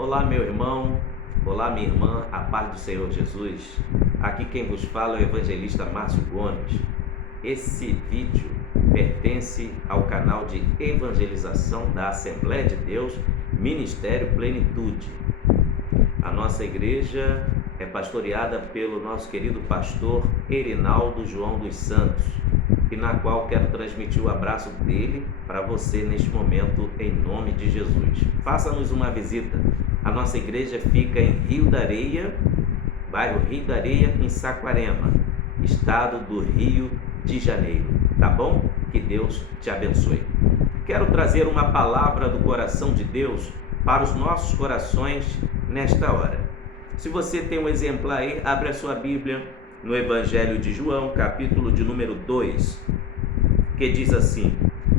Olá, meu irmão, olá, minha irmã, a paz do Senhor Jesus. Aqui quem vos fala é o evangelista Márcio Gomes. Esse vídeo pertence ao canal de evangelização da Assembleia de Deus, Ministério Plenitude. A nossa igreja é pastoreada pelo nosso querido pastor Erinaldo João dos Santos, e na qual quero transmitir o abraço dele para você neste momento, em nome de Jesus. Faça-nos uma visita. A nossa igreja fica em Rio da Areia, bairro Rio da Areia, em Saquarema, estado do Rio de Janeiro, tá bom? Que Deus te abençoe. Quero trazer uma palavra do coração de Deus para os nossos corações nesta hora. Se você tem um exemplar aí, abre a sua Bíblia no Evangelho de João, capítulo de número 2, que diz assim: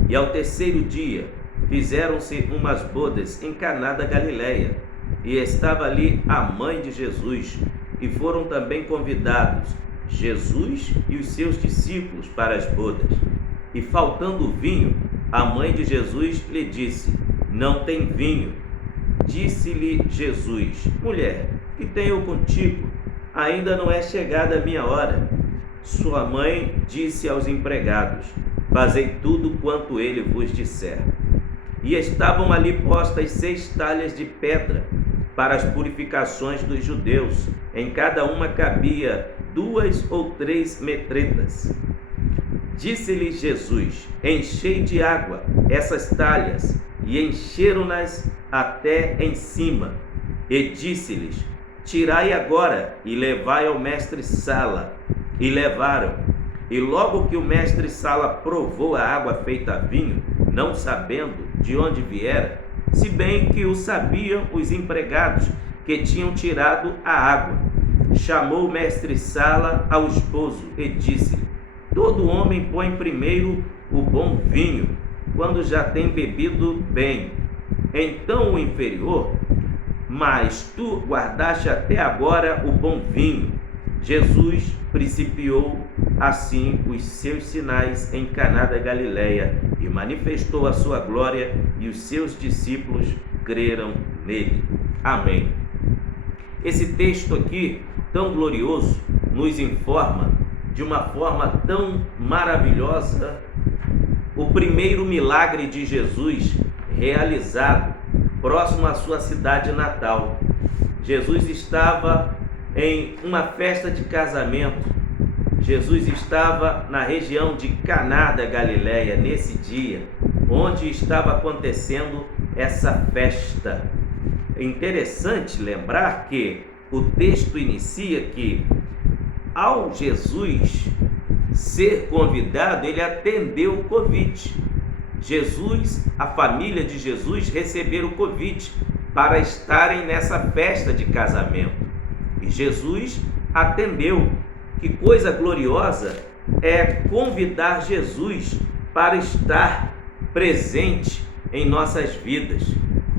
E ao terceiro dia fizeram-se umas bodas em Caná da Galileia, e estava ali a mãe de Jesus, e foram também convidados Jesus e os seus discípulos para as bodas. E faltando vinho, a mãe de Jesus lhe disse: Não tem vinho. Disse-lhe Jesus: Mulher, que tenho contigo? Ainda não é chegada a minha hora. Sua mãe disse aos empregados: Fazei tudo quanto ele vos disser. E estavam ali postas 6 talhas de pedra para as purificações dos judeus. Em cada uma cabia 2 ou 3 metretas. Disse-lhe Jesus: Enchei de água essas talhas. E encheram-nas até em cima. E disse-lhes: Tirai agora e levai ao mestre-sala. E levaram. E logo que o mestre-sala provou a água feita vinho, não sabendo de onde viera, se bem que o sabiam os empregados que tinham tirado a água, chamou o mestre-sala ao esposo e disse-lhe: Todo homem põe primeiro o bom vinho, quando já tem bebido bem, então o inferior, mas tu guardaste até agora o bom vinho. Jesus principiou assim os seus sinais em Caná da Galileia e manifestou a sua glória, e os seus discípulos creram nele. Amém. Esse texto aqui, tão glorioso, nos informa de uma forma tão maravilhosa o primeiro milagre de Jesus realizado próximo à sua cidade natal. Jesus estava em uma festa de casamento. Jesus estava na região de Caná da Galileia nesse dia, onde estava acontecendo essa festa. É interessante lembrar que o texto inicia que, ao Jesus ser convidado, ele atendeu o convite. Jesus, a família de Jesus, receberam o convite para estarem nessa festa de casamento. E Jesus atendeu. Que coisa gloriosa é convidar Jesus para estar presente em nossas vidas.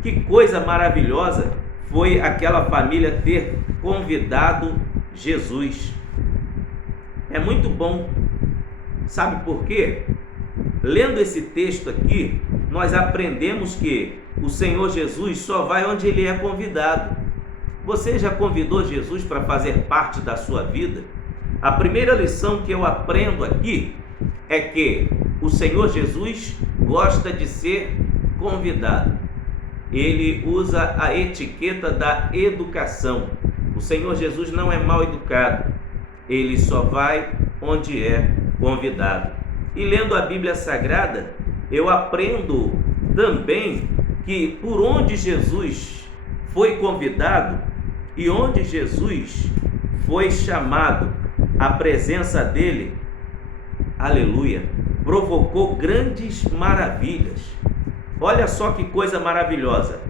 Que coisa maravilhosa foi aquela família ter convidado Jesus. É muito bom. Sabe por quê? Lendo esse texto aqui, nós aprendemos que o Senhor Jesus só vai onde ele é convidado. Você já convidou Jesus para fazer parte da sua vida? A primeira lição que eu aprendo aqui é que o Senhor Jesus gosta de ser convidado. Ele usa a etiqueta da educação. O Senhor Jesus não é mal educado. Ele só vai onde é convidado. E lendo a Bíblia Sagrada, eu aprendo também que por onde Jesus foi convidado e onde Jesus foi chamado, a presença dele, aleluia, provocou grandes maravilhas. Olha só que coisa maravilhosa.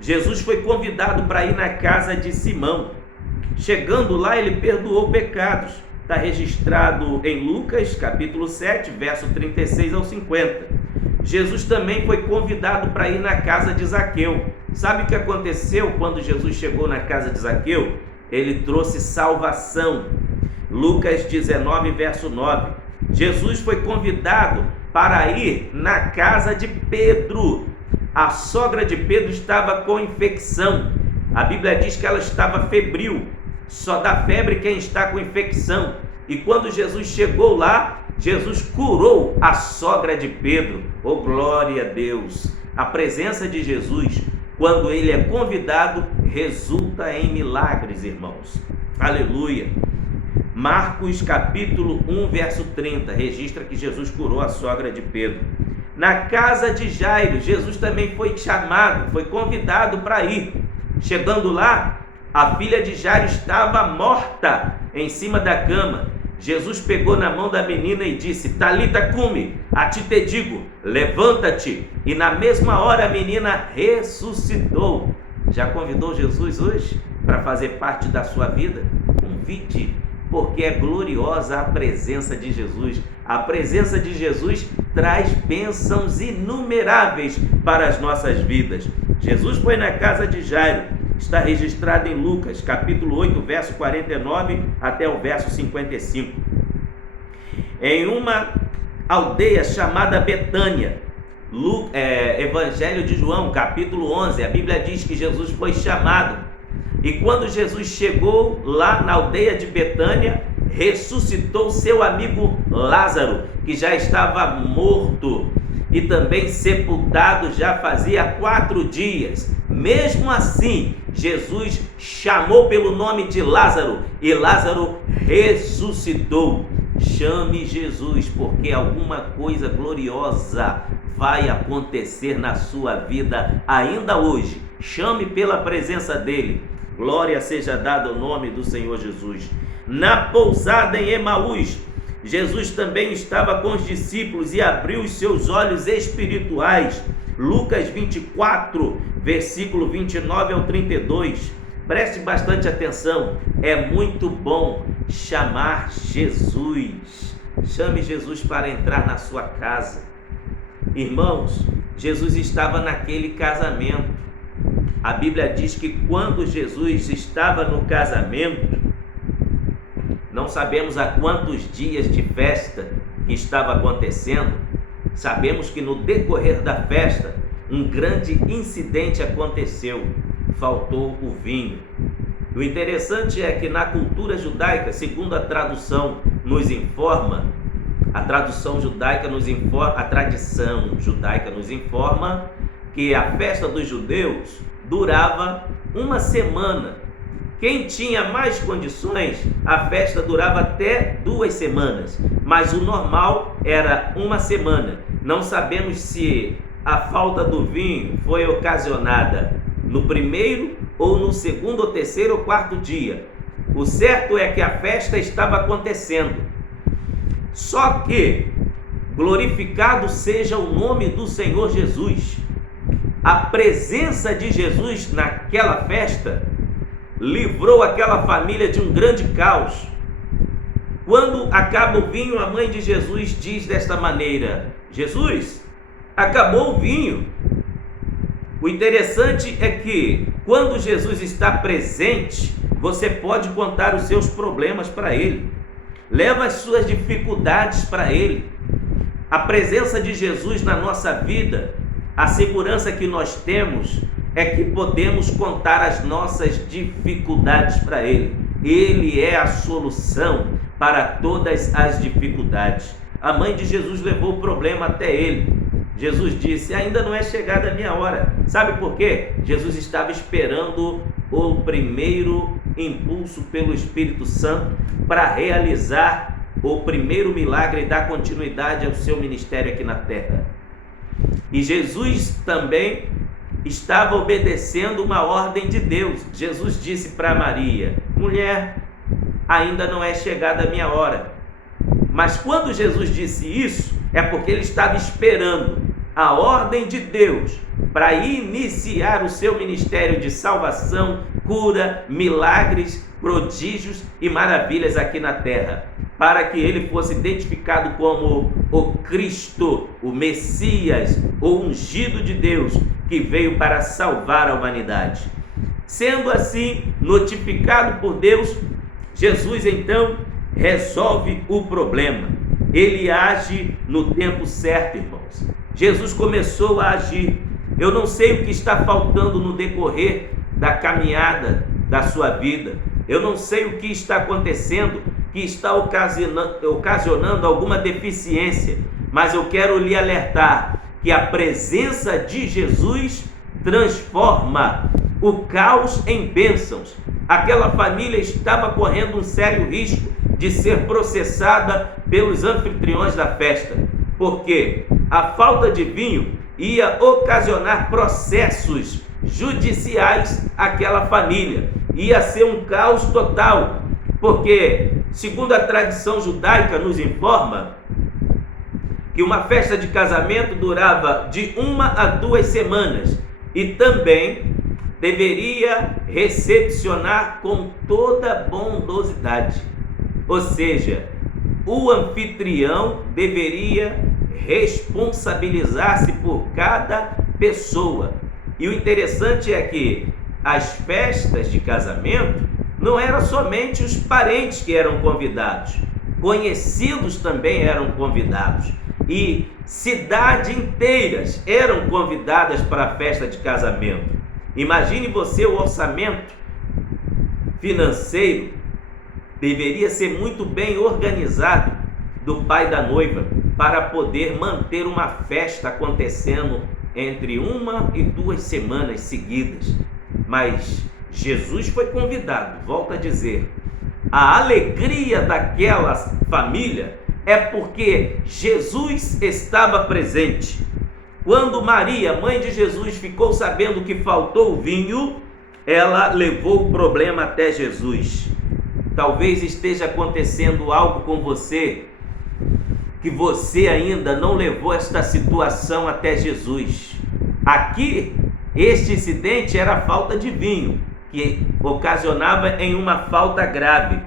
Jesus foi convidado para ir na casa de Simão. Chegando lá, ele perdoou pecados. Está registrado em Lucas, capítulo 7, verso 36 ao 50. Jesus também foi convidado para ir na casa de Zaqueu. Sabe o que aconteceu quando Jesus chegou na casa de Zaqueu? Ele trouxe salvação. Lucas 19, verso 9. Jesus foi convidado para ir na casa de Pedro. A sogra de Pedro estava com infecção A Bíblia diz que ela estava febril, só dá febre quem está com infecção. E quando Jesus chegou lá, Jesus curou a sogra de Pedro. Oh, glória a Deus! A presença de Jesus, quando ele é convidado, resulta em milagres, irmãos. Aleluia! Marcos capítulo 1, verso 30, registra que Jesus curou a sogra de Pedro. Na casa de Jairo, Jesus também foi chamado, foi convidado para ir. Chegando lá, a filha de Jairo estava morta em cima da cama. Jesus pegou na mão da menina e disse: Talita cumi, a ti te digo, levanta-te. E na mesma hora a menina ressuscitou. Já convidou Jesus hoje para fazer parte da sua vida? Convide, porque é gloriosa a presença de Jesus. A presença de Jesus traz bênçãos inumeráveis para as nossas vidas. Jesus foi na casa de Jairo, está registrado em Lucas, capítulo 8, verso 49 até o verso 55. Em uma aldeia chamada Betânia, Evangelho de João, capítulo 11, a Bíblia diz que Jesus foi chamado. E quando Jesus chegou lá na aldeia de Betânia, ressuscitou seu amigo Lázaro, que já estava morto e também sepultado já fazia 4 dias. Mesmo assim, Jesus chamou pelo nome de Lázaro e Lázaro ressuscitou. Chame Jesus, porque alguma coisa gloriosa vai acontecer na sua vida ainda hoje. Chame pela presença dele. Glória seja dada ao nome do Senhor Jesus. Na pousada em Emaús, Jesus também estava com os discípulos e abriu os seus olhos espirituais. Lucas 24, versículo 29 ao 32. Preste bastante atenção, é muito bom chamar Jesus. Chame Jesus para entrar na sua casa. Irmãos, Jesus estava naquele casamento. A Bíblia diz que quando Jesus estava no casamento, não sabemos há quantos dias de festa que estava acontecendo. Sabemos que no decorrer da festa, um grande incidente aconteceu. Faltou o vinho. O interessante é que na cultura judaica, segundo a tradução nos informa, a tradição judaica nos informa que a festa dos judeus durava uma semana. Quem tinha mais condições, a festa durava até 2 semanas, mas o normal era uma semana. Não sabemos se a falta do vinho foi ocasionada no primeiro ou no segundo ou terceiro ou quarto dia. O certo é que a festa estava acontecendo. Só que, glorificado seja o nome do Senhor Jesus, a presença de Jesus naquela festa livrou aquela família de um grande caos. Quando acaba o vinho, a mãe de Jesus diz desta maneira: Jesus, acabou o vinho. O interessante é que quando Jesus está presente, você pode contar os seus problemas para ele. Leva as suas dificuldades para ele. A presença de Jesus na nossa vida, a segurança que nós temos é que podemos contar as nossas dificuldades para ele. Ele é a solução para todas as dificuldades. A mãe de Jesus levou o problema até ele. Jesus disse: ainda não é chegada a minha hora. Sabe por quê? Jesus estava esperando o primeiro impulso pelo Espírito Santo para realizar o primeiro milagre e dar continuidade ao seu ministério aqui na terra. E Jesus também estava obedecendo uma ordem de Deus. Jesus disse para Maria: mulher, ainda não é chegada a minha hora. Mas quando Jesus disse isso, é porque ele estava esperando a ordem de Deus para iniciar o seu ministério de salvação, cura, milagres, prodígios e maravilhas aqui na terra, para que ele fosse identificado como o Cristo, o Messias, o ungido de Deus, que veio para salvar a humanidade. Sendo assim, notificado por Deus, Jesus então resolve o problema. Ele age no tempo certo, irmãos. Jesus começou a agir. Eu não sei o que está faltando no decorrer da caminhada da sua vida. Eu não sei o que está acontecendo, que está ocasionando alguma deficiência, mas eu quero lhe alertar que a presença de Jesus transforma o caos em bênçãos. Aquela família estava correndo um sério risco de ser processada pelos anfitriões da festa, porque a falta de vinho ia ocasionar processos judiciais àquela família. Ia ser um caos total, porque, segundo a tradição judaica nos informa, que uma festa de casamento durava de 1 a 2 semanas e também deveria recepcionar com toda bondosidade. Ou seja, o anfitrião deveria responsabilizar-se por cada pessoa. E o interessante é que as festas de casamento não eram somente os parentes que eram convidados, conhecidos também eram convidados. E cidades inteiras eram convidadas para a festa de casamento. Imagine você, o orçamento financeiro deveria ser muito bem organizado do pai da noiva para poder manter uma festa acontecendo entre 1 e 2 semanas seguidas. Mas Jesus foi convidado, volto a dizer, a alegria daquela família é porque Jesus estava presente. Quando Maria, mãe de Jesus, ficou sabendo que faltou o vinho, ela levou o problema até Jesus. Talvez esteja acontecendo algo com você, que você ainda não levou esta situação até Jesus. Aqui, este incidente era a falta de vinho, que ocasionava em uma falta grave,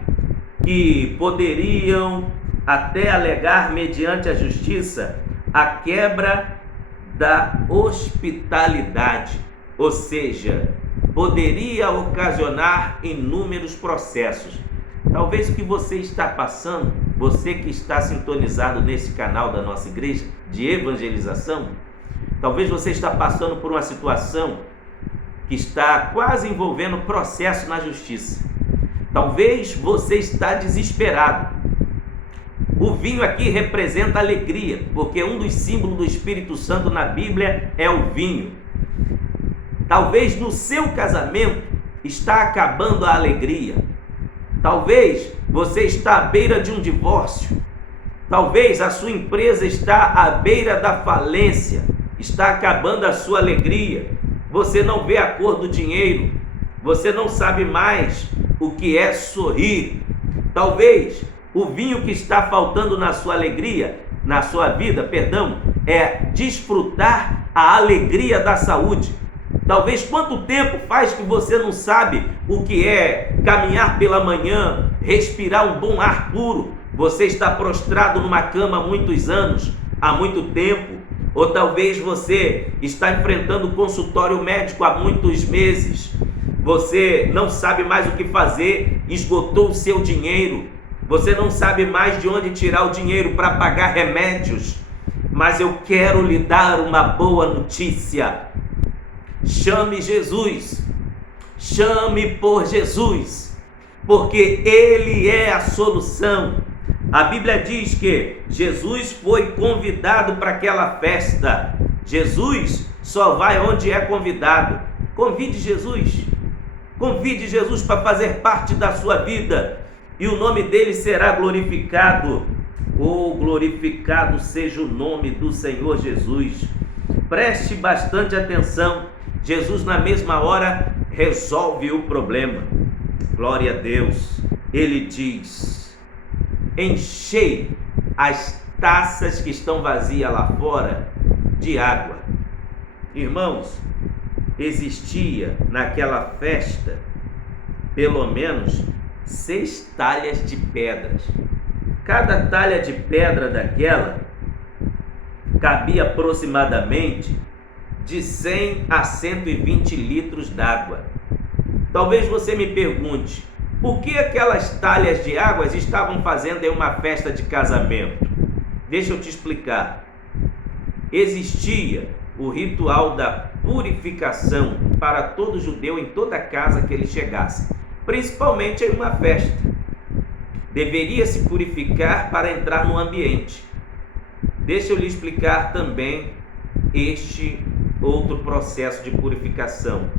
que poderiam até alegar, mediante a justiça, a quebra da hospitalidade, ou seja, poderia ocasionar inúmeros processos. Talvez o que você está passando, você que está sintonizado nesse canal da nossa igreja de evangelização, talvez você está passando por uma situação que está quase envolvendo processo na justiça. Talvez você está desesperado. O vinho aqui representa alegria, porque um dos símbolos do Espírito Santo na Bíblia é o vinho. Talvez no seu casamento está acabando a alegria. Talvez você está à beira de um divórcio. Talvez a sua empresa está à beira da falência. Está acabando a sua alegria. Você não vê a cor do dinheiro. Você não sabe mais o que é sorrir. Talvez o vinho que está faltando na sua alegria, na sua vida, é desfrutar a alegria da saúde. Talvez quanto tempo faz que você não sabe o que é caminhar pela manhã, respirar um bom ar puro. Você está prostrado numa cama há muitos anos, há muito tempo. Ou talvez você está enfrentando o consultório médico há muitos meses. Você não sabe mais o que fazer, esgotou o seu dinheiro. Você não sabe mais de onde tirar o dinheiro para pagar remédios. Mas eu quero lhe dar uma boa notícia. Chame Jesus, chame por Jesus, porque Ele é a solução. A Bíblia diz que Jesus foi convidado para aquela festa. Jesus só vai onde é convidado. Convide Jesus para fazer parte da sua vida e o nome dele será glorificado. Oh, glorificado seja o nome do Senhor Jesus. Preste bastante atenção. Jesus, na mesma hora, resolve o problema. Glória a Deus. Ele diz: enchei as taças que estão vazias lá fora de água. Irmãos, existia naquela festa pelo menos 6 talhas de pedras. Cada talha de pedra daquela cabia aproximadamente de 100 a 120 litros d'água. Talvez você me pergunte, o que aquelas talhas de águas estavam fazendo em uma festa de casamento? Deixa eu te explicar. Existia o ritual da purificação para todo judeu em toda casa que ele chegasse, principalmente em uma festa. Deveria se purificar para entrar no ambiente. Deixa eu lhe explicar também este outro processo de purificação.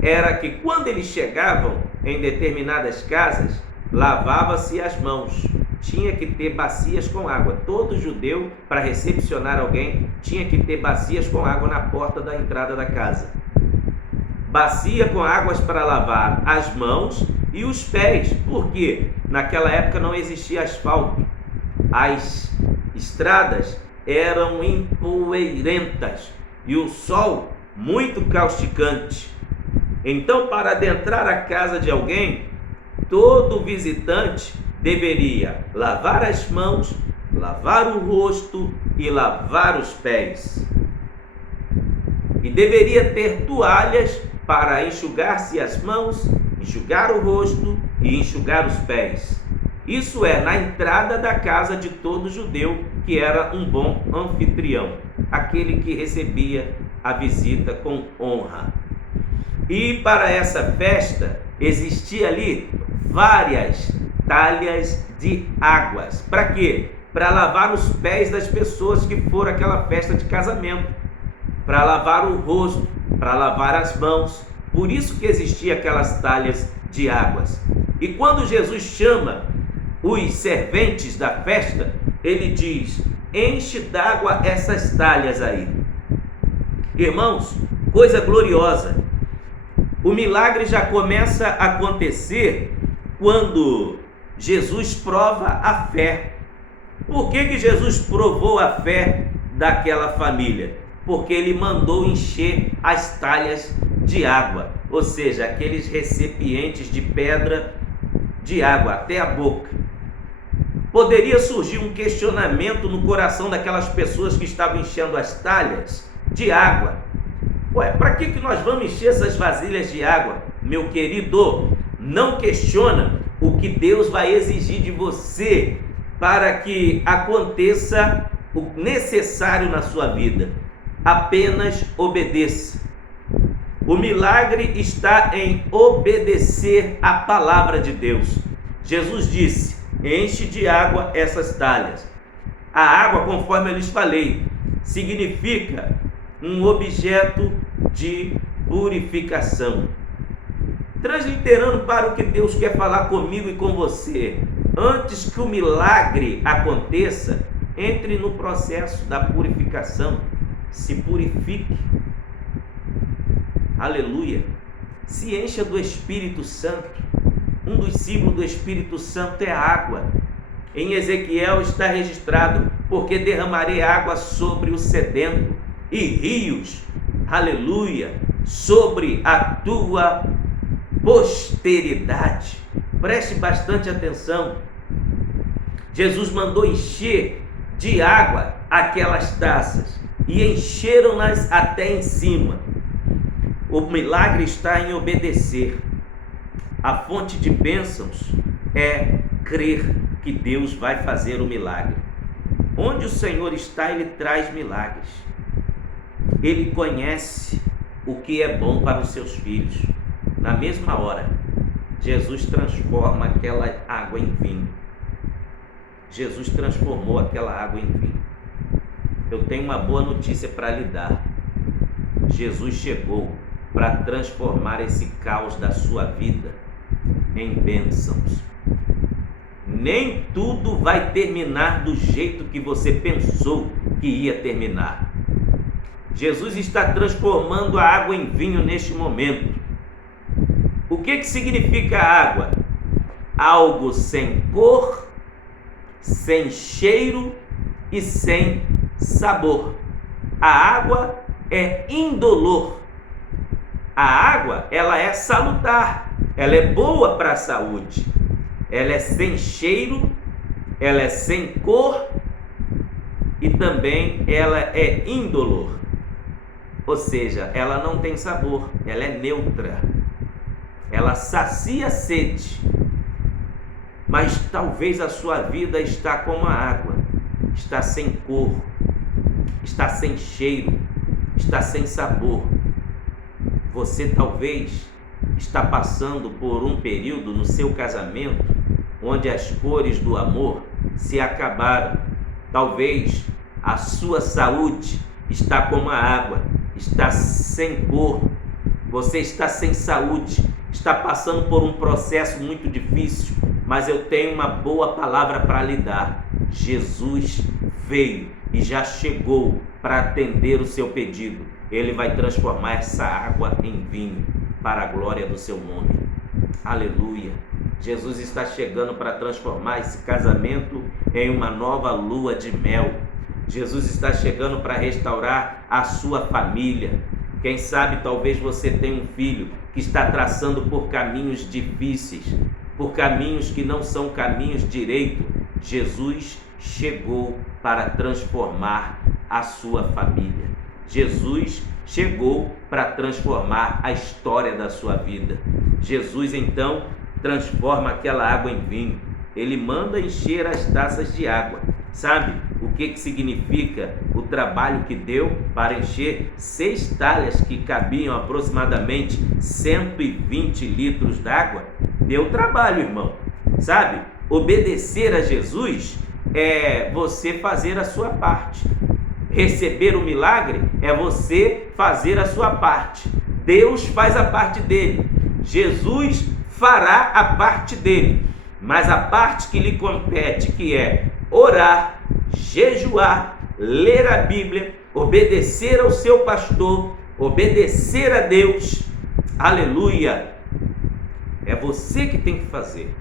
Era que quando eles chegavam em determinadas casas, lavava-se as mãos. Tinha que ter bacias com água. Todo judeu, para recepcionar alguém, tinha que ter bacias com água na porta da entrada da casa. Bacia com águas para lavar as mãos e os pés, porque naquela época não existia asfalto. As estradas eram empoeirentas e o sol muito causticante. Então, para adentrar a casa de alguém, todo visitante deveria lavar as mãos, lavar o rosto e lavar os pés. E deveria ter toalhas para enxugar-se as mãos, enxugar o rosto e enxugar os pés. Isso é na entrada da casa de todo judeu que era um bom anfitrião, aquele que recebia a visita com honra. E para essa festa existia ali várias talhas de águas. Para quê? Para lavar os pés das pessoas que foram àquela festa de casamento, para lavar o rosto, para lavar as mãos. Por isso que existia aquelas talhas de águas. E quando Jesus chama os serventes da festa, ele diz: enche d'água essas talhas aí. Irmãos, coisa gloriosa. O milagre já começa a acontecer quando Jesus prova a fé. Por que Jesus provou a fé daquela família? Porque ele mandou encher as talhas de água, ou seja, aqueles recipientes de pedra de água até a boca. Poderia surgir um questionamento no coração daquelas pessoas que estavam enchendo as talhas de água. Ué, para que nós vamos encher essas vasilhas de água? Meu querido, não questiona o que Deus vai exigir de você para que aconteça o necessário na sua vida. Apenas obedeça. O milagre está em obedecer à palavra de Deus. Jesus disse: enche de água essas talhas. A água, conforme eu lhes falei, significa um objeto de purificação. Transliterando para o que Deus quer falar comigo e com você, antes que o milagre aconteça, entre no processo da purificação, se purifique. Aleluia! Se encha do Espírito Santo. Um dos símbolos do Espírito Santo é a água. Em Ezequiel está registrado: porque derramarei água sobre o sedento e rios, aleluia, sobre a tua posteridade. Preste bastante atenção. Jesus mandou encher de água aquelas taças e encheram-nas até em cima. O milagre está em obedecer. A fonte de bênçãos é crer que Deus vai fazer o milagre. Onde o Senhor está, Ele traz milagres. Ele conhece o que é bom para os seus filhos. Na mesma hora, Jesus transforma aquela água em vinho. Jesus transformou aquela água em vinho. Eu tenho uma boa notícia para lhe dar. Jesus chegou para transformar esse caos da sua vida em bênçãos. Nem tudo vai terminar do jeito que você pensou que ia terminar. Jesus está transformando a água em vinho neste momento. O que significa água? Algo sem cor, sem cheiro e sem sabor. A água é indolor. A água, ela é salutar, ela é boa para a saúde. Ela é sem cheiro, ela é sem cor e também ela é indolor. Ou seja, ela não tem sabor, ela é neutra. Ela sacia a sede. Mas talvez a sua vida está como a água, está sem cor, está sem cheiro, está sem sabor. Você talvez está passando por um período no seu casamento onde as cores do amor se acabaram. Talvez a sua saúde está como a água, está sem cor. Você está sem saúde, está passando por um processo muito difícil, mas eu tenho uma boa palavra para lhe dar. Jesus veio e já chegou para atender o seu pedido. Ele vai transformar essa água em vinho para a glória do seu nome. Aleluia! Jesus está chegando para transformar esse casamento em uma nova lua de mel. Jesus está chegando para restaurar a sua família. Quem sabe talvez você tenha um filho que está traçando por caminhos difíceis, por caminhos que não são caminhos direitos. Jesus chegou para transformar a sua família. Jesus chegou para transformar a história da sua vida. Jesus então transforma aquela água em vinho. Ele manda encher as taças de água. Sabe o que significa o trabalho que deu para encher 6 talhas que cabiam aproximadamente 120 litros d'água? Deu trabalho, irmão. Sabe, obedecer a Jesus é você fazer a sua parte. Receber o milagre é você fazer a sua parte. Deus faz a parte dele. Jesus fará a parte dele. Mas a parte que lhe compete, que é orar, jejuar, ler a Bíblia, obedecer ao seu pastor, obedecer a Deus, aleluia, é você que tem que fazer.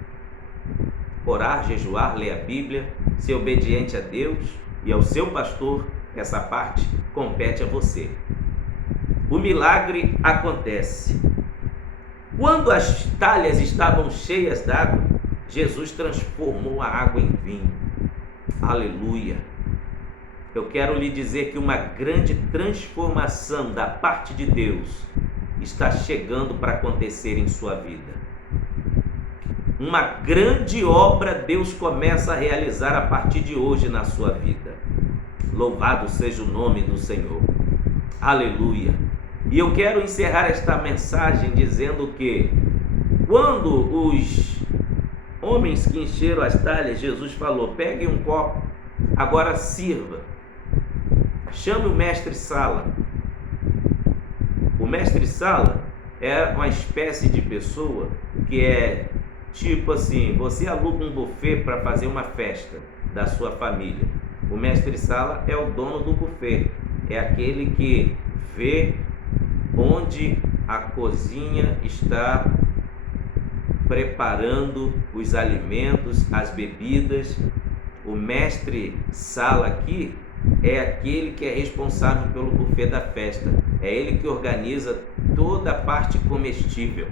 Orar, jejuar, ler a Bíblia, ser obediente a Deus e ao seu pastor, essa parte compete a você. O milagre acontece. Quando as talhas estavam cheias d'água, Jesus transformou a água em vinho. Aleluia! Eu quero lhe dizer que uma grande transformação da parte de Deus está chegando para acontecer em sua vida. Uma grande obra Deus começa a realizar a partir de hoje na sua vida. Louvado seja o nome do Senhor. Aleluia! E eu quero encerrar esta mensagem dizendo que quando os homens que encheram as talhas, Jesus falou: pegue um copo, agora sirva. Chame o mestre Sala. O mestre Sala é uma espécie de pessoa que é tipo assim, você aluga um buffet para fazer uma festa da sua família. O mestre Sala é o dono do buffet, é aquele que vê onde a cozinha está preparando os alimentos, as bebidas. O mestre Sala aqui é aquele que é responsável pelo buffet da festa. É ele que organiza toda a parte comestível,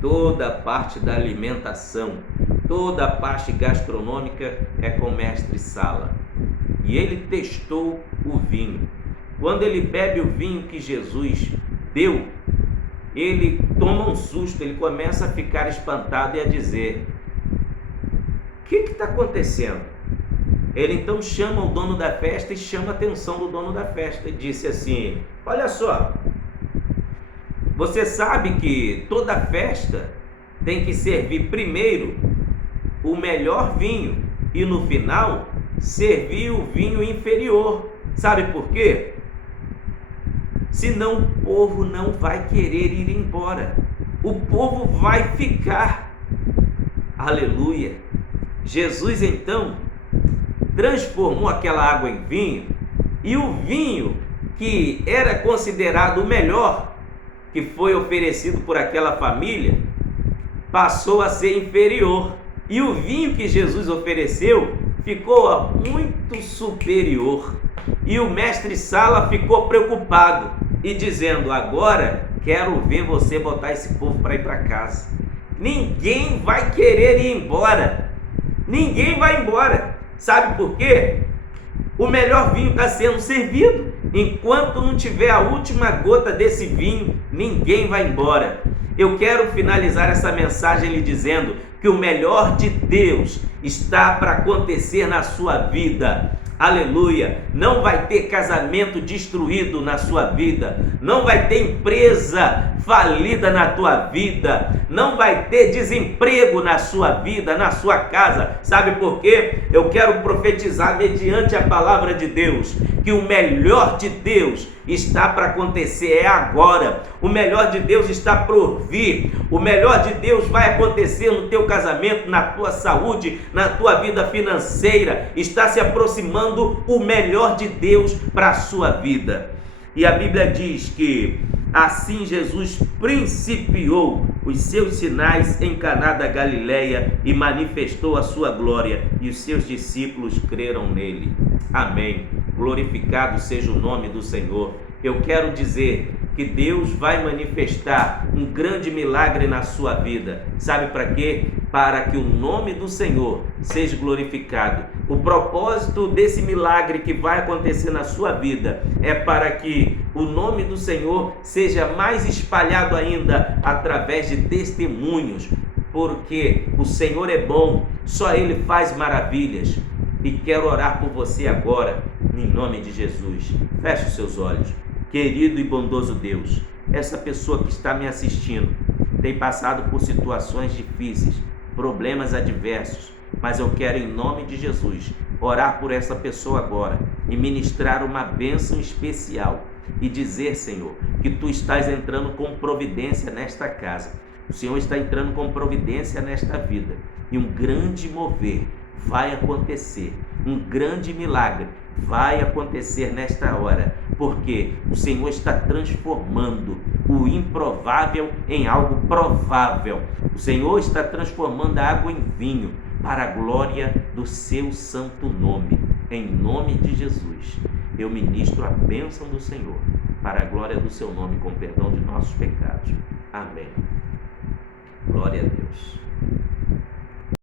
toda a parte da alimentação, toda a parte gastronômica é com o mestre Sala. E ele testou o vinho. Quando ele bebe o vinho que Jesus deu, ele toma um susto, ele começa a ficar espantado e a dizer: o que está acontecendo? Ele então chama o dono da festa e chama a atenção do dono da festa e disse assim: olha só, você sabe que toda festa tem que servir primeiro o melhor vinho e no final servir o vinho inferior. Sabe por quê? Senão o povo não vai querer ir embora. O povo vai ficar. Aleluia! Jesus então transformou aquela água em vinho, e o vinho que era considerado o melhor, que foi oferecido por aquela família, passou a ser inferior. E o vinho que Jesus ofereceu ficou muito superior. E o mestre Sala ficou preocupado e dizendo: agora quero ver você botar esse povo para ir para casa. Ninguém vai querer ir embora. Ninguém vai embora. Sabe por quê? O melhor vinho está sendo servido. Enquanto não tiver a última gota desse vinho, ninguém vai embora. Eu quero finalizar essa mensagem lhe dizendo que o melhor de Deus está para acontecer na sua vida. aleluia, não vai ter casamento destruído na sua vida, não vai ter empresa falida na tua vida, não vai ter desemprego na sua vida, na sua casa. Sabe por quê? Eu quero profetizar mediante a palavra de Deus, que o melhor de Deus está para acontecer, é agora. O melhor de Deus está por vir. O melhor de Deus vai acontecer no teu casamento, na tua saúde, na tua vida financeira. Está se aproximando o melhor de Deus para a sua vida. E a Bíblia diz que assim Jesus principiou os seus sinais em Caná da Galileia e manifestou a sua glória, e os seus discípulos creram nele. Amém. Glorificado seja o nome do Senhor. Eu quero dizer que Deus vai manifestar um grande milagre na sua vida. Sabe para quê? Para que o nome do Senhor seja glorificado. O propósito desse milagre que vai acontecer na sua vida é para que o nome do Senhor seja mais espalhado ainda através de testemunhos, porque o Senhor é bom, só Ele faz maravilhas. E quero orar por você agora, em nome de Jesus. Feche os seus olhos. Querido e bondoso Deus, essa pessoa que está me assistindo tem passado por situações difíceis, problemas adversos, mas eu quero, em nome de Jesus, orar por essa pessoa agora e ministrar uma bênção especial e dizer, Senhor, que Tu estás entrando com providência nesta casa. O Senhor está entrando com providência nesta vida, e um grande mover vai acontecer, um grande milagre vai acontecer nesta hora, porque o Senhor está transformando o improvável em algo provável. O Senhor está transformando a água em vinho para a glória do seu santo nome. Em nome de Jesus, eu ministro a bênção do Senhor para a glória do seu nome, com perdão de nossos pecados. Amém. Glória a Deus.